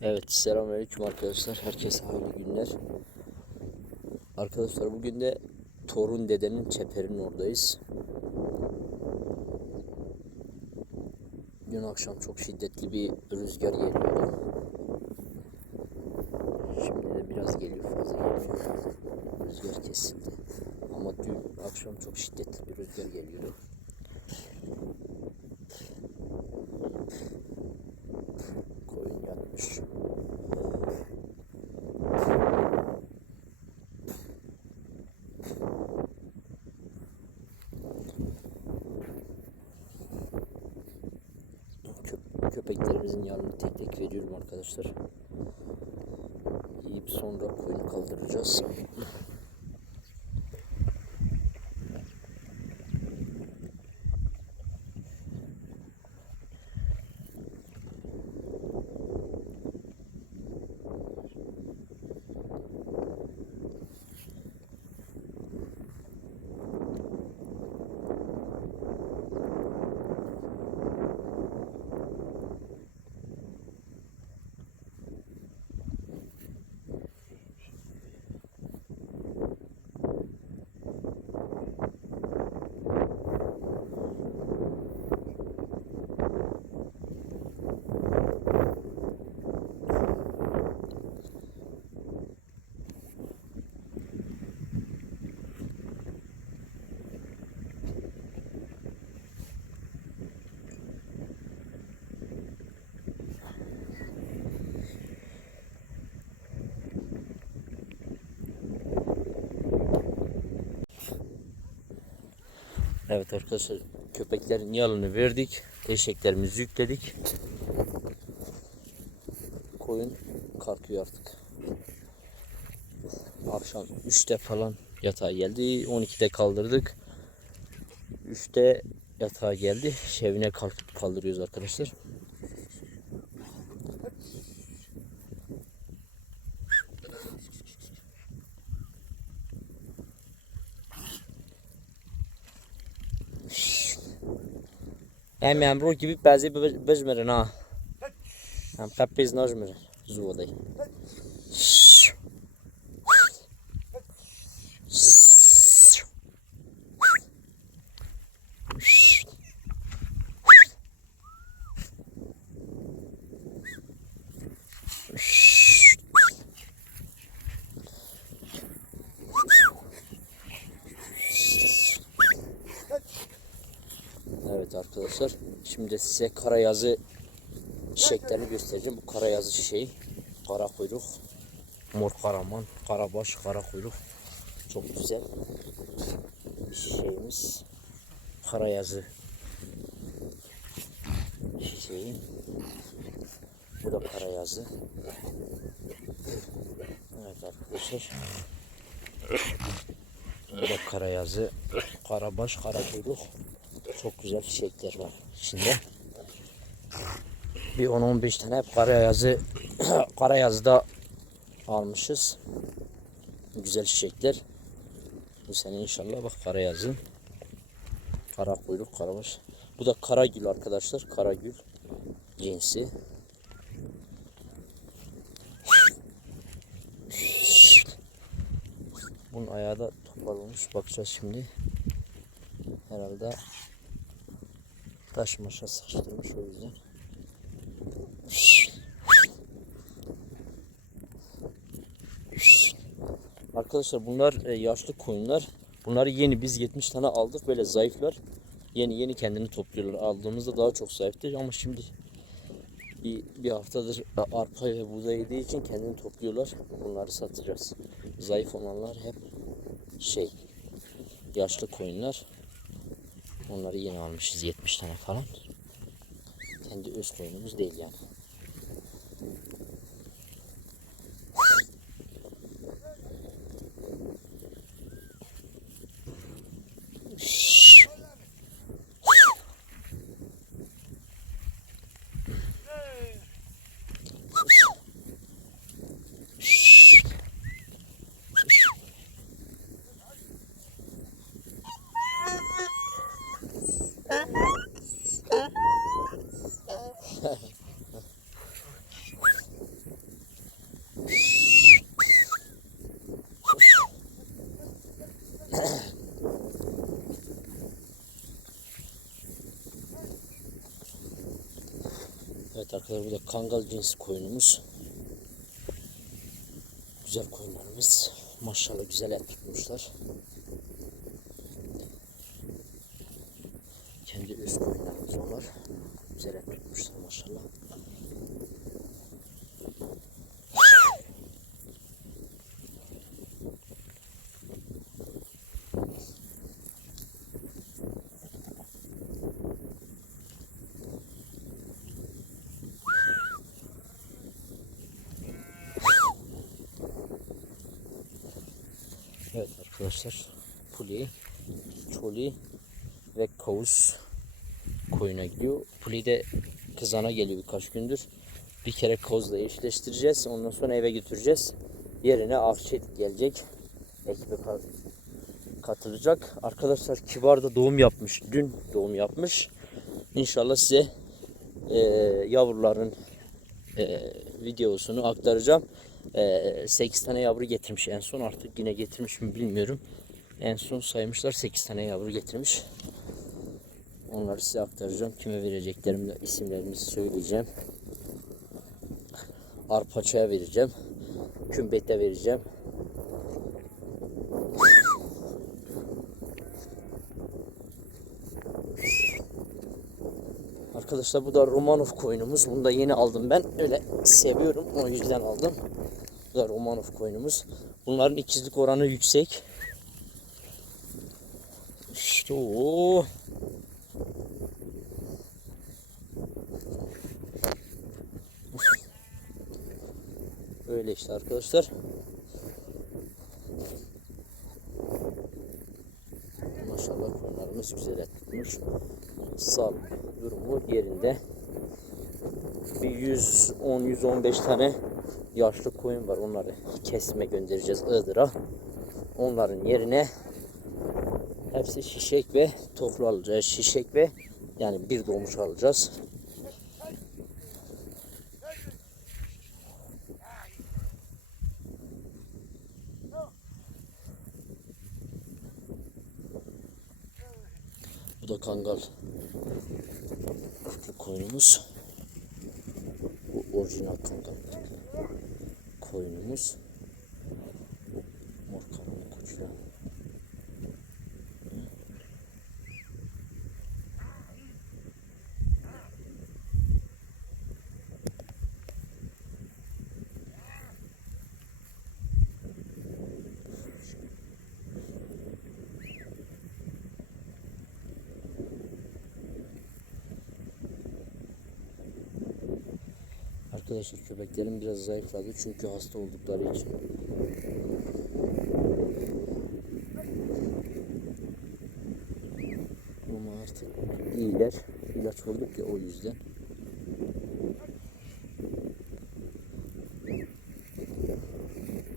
Evet selamünaleyküm arkadaşlar. Herkese hayırlı günler. Arkadaşlar bugün de Torun dedenin çeperinin oradayız. Dün akşam çok şiddetli bir rüzgar geliyordu. Şimdi de biraz geliyor fazla gelmiyor. Rüzgar kesildi. Ama dün akşam çok şiddetli bir rüzgar geliyordu. Koyun yatmış. Kö- köpeklerimizin yanını tek tek veriyorum arkadaşlar. Yiyip sonra koyunu kaldıracağız. Evet arkadaşlar köpeklerin yalını verdik. Eşeklerimizi yükledik. Koyun kalkıyor artık. Akşam 3'te falan yatağa geldi. 12'de kaldırdık. 3'te yatağa geldi. Şevine kalk kaldırıyoruz arkadaşlar. Emi emro gibi bazı bezmeren ha. Hem kapez najmeren. Zuvodayım. Arkadaşlar. Şimdi size karayazı çiçeklerini göstereceğim. Bu karayazı çiçeği. Kara kuyruk. Mor karaman. Karabaş. Kara kuyruk. Çok güzel. Bir çiçeğimiz. Karayazı çiçeği. Bu da karayazı. Evet arkadaşlar. Bu da karayazı. Karabaş, kara kuyruk. Çok güzel çiçekler var içinde. Bir 10-15 tane hep karayazı karayazıda almışız. Güzel çiçekler. Bu sene inşallah bak karayazı. Kara kuyruk, karabaş. Bu da karagül arkadaşlar. Karagül cinsi. Bunun ayağı da toparlanmış. Bakacağız şimdi. Herhalde taş maşa sıkıştırmış o yüzden. Arkadaşlar bunlar e, yaşlı koyunlar. Bunları yeni biz 70 tane aldık böyle zayıflar. Yeni yeni kendini topluyorlar. Aldığımızda daha çok zayıftı ama şimdi bir, bir haftadır arpa ve buğday yediği için kendini topluyorlar. Bunları satacağız. Zayıf olanlar hep şey yaşlı koyunlar. Onları yeni almışız 70 tane falan. Kendi öz koyunumuz değil yani. Evet arkadaşlar bu da kangal cinsi koyunumuz. Güzel koyunlarımız. Maşallah güzel et tutmuşlar. Kendi öz koyunlarımız onlar. Güzel et tutmuşlar maşallah. Evet arkadaşlar Puli, Çoli ve Kavus koyuna gidiyor. Puli de kızana geliyor birkaç gündür. Bir kere Kavuz'la eşleştireceğiz. Ondan sonra eve götüreceğiz. Yerine Ahşet gelecek. Ekibe ka- katılacak. Arkadaşlar Kibar da doğum yapmış. Dün doğum yapmış. İnşallah size e, yavruların e, videosunu aktaracağım. E, 8 tane yavru getirmiş en son artık yine getirmiş mi bilmiyorum. En son saymışlar 8 tane yavru getirmiş. Onları size aktaracağım. Kime vereceklerim de isimlerimizi söyleyeceğim. Arpaçaya vereceğim. Kümbete vereceğim. Arkadaşlar bu da Romanov koyunumuz. Bunu da yeni aldım ben. Öyle seviyorum. O yüzden aldım. Bu da Romanov koyunumuz. Bunların ikizlik oranı yüksek. İşte o. Öyle işte arkadaşlar. Maşallah koyunlarımız güzel et tutmuş. Sağlık durumu yerinde. Bir 110-115 tane yaşlı koyun var. Onları kesme göndereceğiz Iğdır'a. Onların yerine hepsi şişek ve toplu alacağız. Şişek ve yani bir doğmuş alacağız. Bu da kangal kutlu koyunumuz. Bu orijinal kangal koyunumuz. Arkadaşlar köpeklerim biraz zayıfladı çünkü hasta oldukları için. Ama artık iyiler. İlaç vurduk ya o yüzden.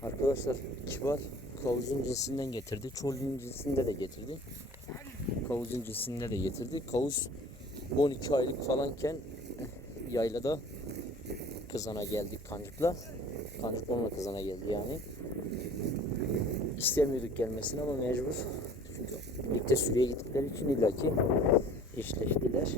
Arkadaşlar kibar kavuzun cinsinden getirdi. Çolun cinsinde de getirdi. Kavuzun cinsinde de getirdi. Kavuz 12 aylık falanken yaylada kızana geldik kancıkla. Kancık onunla kızana geldi yani. İstemiyorduk gelmesini ama mecbur. Çünkü birlikte sürüye gittikleri için illaki eşleştiler.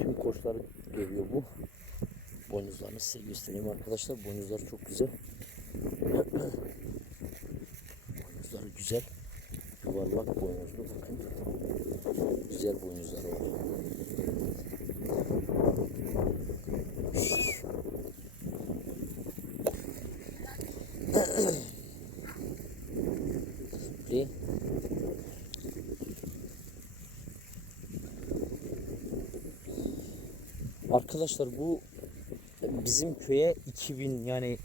Tüm koçları görüyor bu. Boynuzlarını size göstereyim arkadaşlar. Boynuzları çok güzel. Boynuzları güzel. Yuvarlak boynuzlu bakın. Güzel boynuzlar oldu. Şimdi Arkadaşlar bu bizim köye 2000 yani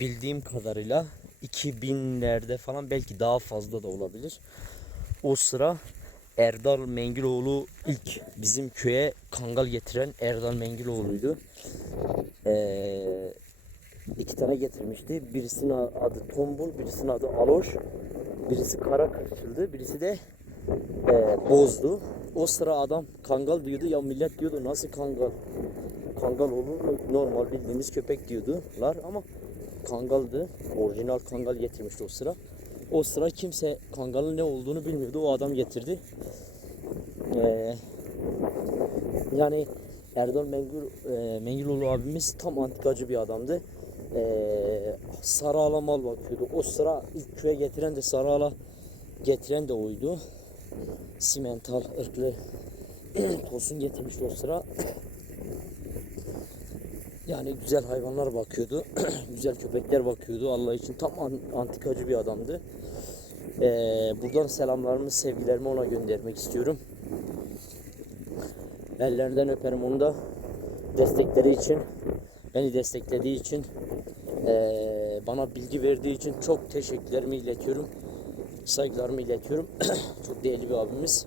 bildiğim kadarıyla 2000'lerde falan belki daha fazla da olabilir. O sıra Erdal Mengiloğlu ilk bizim köye kangal getiren Erdal Mengiloğlu'ydu. Ee, iki tane getirmişti. Birisinin adı Tombul, birisinin adı Aloş. Birisi kara kırçıldı, birisi de e, bozdu. O sıra adam kangal diyordu ya millet diyordu nasıl kangal? Kangal olur? Normal bildiğimiz köpek diyordular ama kangaldı. Orijinal kangal getirmişti o sıra. O sıra kimse kangalın ne olduğunu bilmiyordu. O adam getirdi. Ee, yani Erdal Mengül, e, Mengüloğlu abimiz tam antikacı bir adamdı. Ee, Sarıala mal bakıyordu. O sıra ilk köye getiren de Sarıala getiren de oydu. Simental ırklı tosun getirmişti o sıra. Yani güzel hayvanlar bakıyordu. güzel köpekler bakıyordu. Allah için tam an- antikacı bir adamdı. Ee, buradan selamlarımı, sevgilerimi ona göndermek istiyorum. Ellerinden öperim onu da destekleri için, beni desteklediği için, ee, bana bilgi verdiği için çok teşekkürlerimi iletiyorum. Saygılarımı iletiyorum. çok değerli bir abimiz.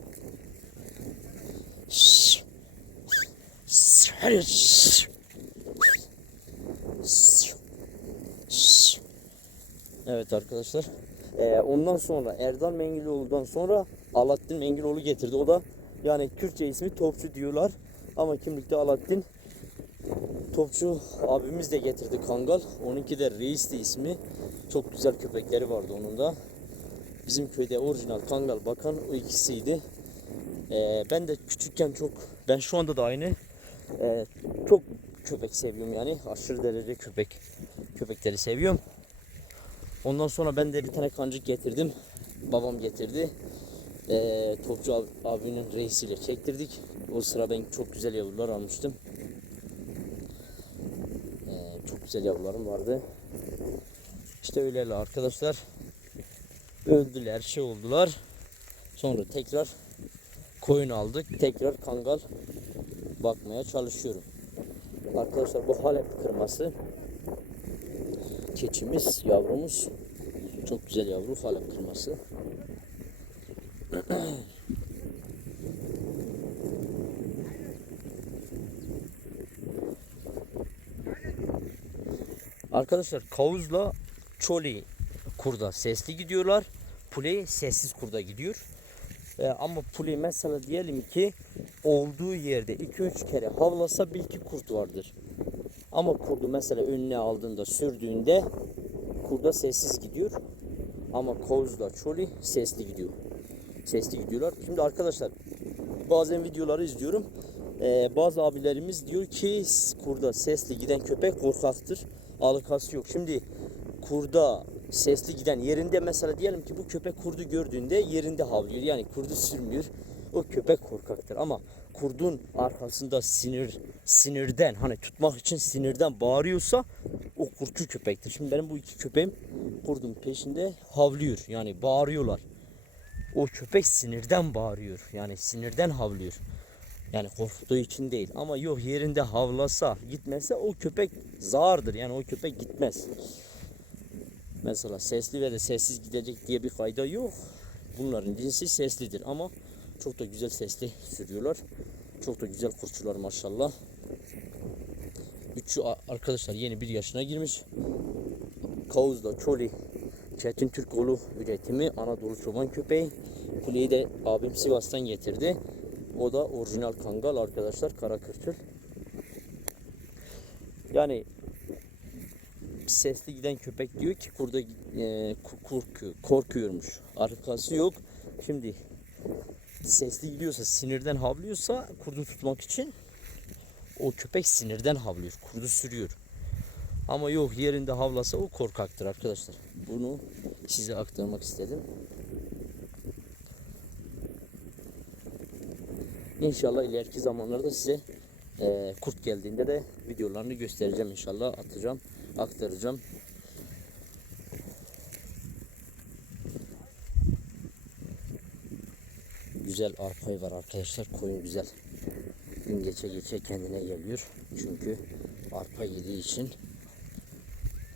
Evet arkadaşlar. Ee, ondan sonra Erdal Mengiloğlu'dan sonra Alaaddin Mengiloğlu getirdi. O da yani Türkçe ismi Topçu diyorlar. Ama kimlikte Alaaddin Topçu abimiz de getirdi Kangal. Onunki de Reis'ti ismi. Çok güzel köpekleri vardı onun da. Bizim köyde orijinal Kangal bakan o ikisiydi. Ee, ben de küçükken çok, ben şu anda da aynı. Ee, çok köpek seviyorum yani. Aşırı derece köpek köpekleri seviyorum. Ondan sonra ben de bir tane kancık getirdim. Babam getirdi. Ee, Topçu ab- abinin reisiyle çektirdik. O sıra ben çok güzel yavrular almıştım. Ee, çok güzel yavrularım vardı. İşte öyle arkadaşlar. Öldüler, şey oldular. Sonra tekrar koyun aldık. Tekrar kangal bakmaya çalışıyorum. Arkadaşlar bu Halep kırması keçimiz, yavrumuz. Çok güzel yavru Halep kırması. Arkadaşlar kavuzla çoli kurda sesli gidiyorlar. Puley sessiz kurda gidiyor. Ee, ama puley mesela diyelim ki olduğu yerde 2-3 kere havlasa bil ki kurt vardır. Ama kurdu mesela önüne aldığında sürdüğünde kurda sessiz gidiyor. Ama kozla çoli sesli gidiyor. Sesli gidiyorlar. Şimdi arkadaşlar bazen videoları izliyorum. Ee, bazı abilerimiz diyor ki kurda sesli giden köpek korkaktır. Alakası yok. Şimdi kurda sesli giden yerinde mesela diyelim ki bu köpek kurdu gördüğünde yerinde havlıyor. Yani kurdu sürmüyor. O köpek korkaktır ama kurdun arkasında sinir sinirden hani tutmak için sinirden bağırıyorsa o kurtçu köpektir. Şimdi benim bu iki köpeğim kurdun peşinde havlıyor. Yani bağırıyorlar. O köpek sinirden bağırıyor. Yani sinirden havlıyor. Yani korktuğu için değil. Ama yok yerinde havlasa, gitmese o köpek zardır. Yani o köpek gitmez. Mesela sesli ve de sessiz gidecek diye bir kayda yok. Bunların cinsi seslidir ama çok da güzel sesli sürüyorlar. Çok da güzel kurçular maşallah. Üçü arkadaşlar yeni bir yaşına girmiş. Kavuzda Çoli Çetin Türkoğlu üretimi Anadolu çoban köpeği. Kuleyi de abim Sivas'tan getirdi. O da orijinal kangal arkadaşlar kara kırçıl. Yani sesli giden köpek diyor ki kurda e, ku- korkuyor, korkuyormuş. Arkası yok. Şimdi sesli gidiyorsa sinirden havlıyorsa kurdu tutmak için o köpek sinirden havlıyor. Kurdu sürüyor. Ama yok yerinde havlasa o korkaktır arkadaşlar. Bunu size aktarmak istedim. İnşallah ileriki zamanlarda size e, kurt geldiğinde de videolarını göstereceğim inşallah atacağım aktaracağım. Güzel arpayı var arkadaşlar koyun güzel. Gün geçe geçe kendine geliyor. Çünkü arpa yediği için.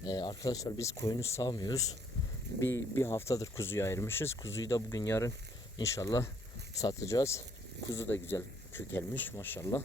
E, arkadaşlar biz koyunu sağmıyoruz. Bir, bir haftadır kuzuyu ayırmışız. Kuzuyu da bugün yarın inşallah satacağız. Kuzu da güzel kökelmiş maşallah.